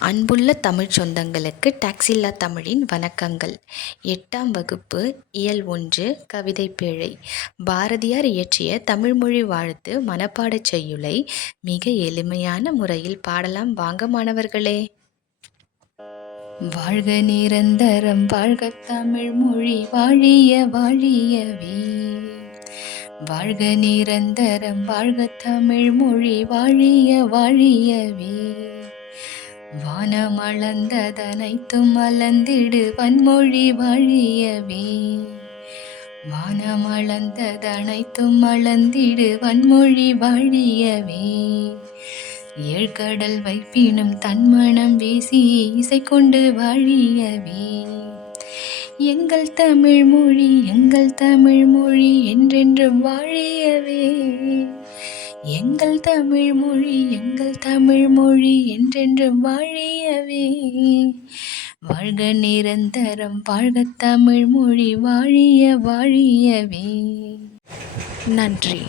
அன்புள்ள தமிழ் சொந்தங்களுக்கு டாக்ஸில்லா தமிழின் வணக்கங்கள். 8ஆம் வகுப்பு இயல் 1 கவிதைப்பேழை. பாரதியார் இயற்றிய தமிழ்மொழி வாழ்த்து மனப்பாடச் செய்யுளை மிக எளிமையான முறையில் பாடலாம் வாங்க மாணவர்களே. வாழ்க நிரந்தரம் வாழ்க தமிழ்மொழி வாழிய வாழியவே. வாழ்க நிரந்தரம் வாழ்க தமிழ்மொழி வாழிய வாழியவே. வானமளந்ததனைத்தும் அளந்திடு வன்மொழி வாழியவே. வானமளந்ததனைத்தும் அளந்திடு வன்மொழி வாழியவே. ஏழ்கடல் வைப்பினும் தன்மணம் வீசி இசை கொண்டு வாழியவே. எங்கள் தமிழ் மொழி என்றென்றும் வாழியவே. எங்கள் தமிழ் மொழி என்றென்றும் வாழியவே. வாழ்க நிரந்தரம் வாழ்க தமிழ் மொழி வாழிய வாழியவே. நன்றி.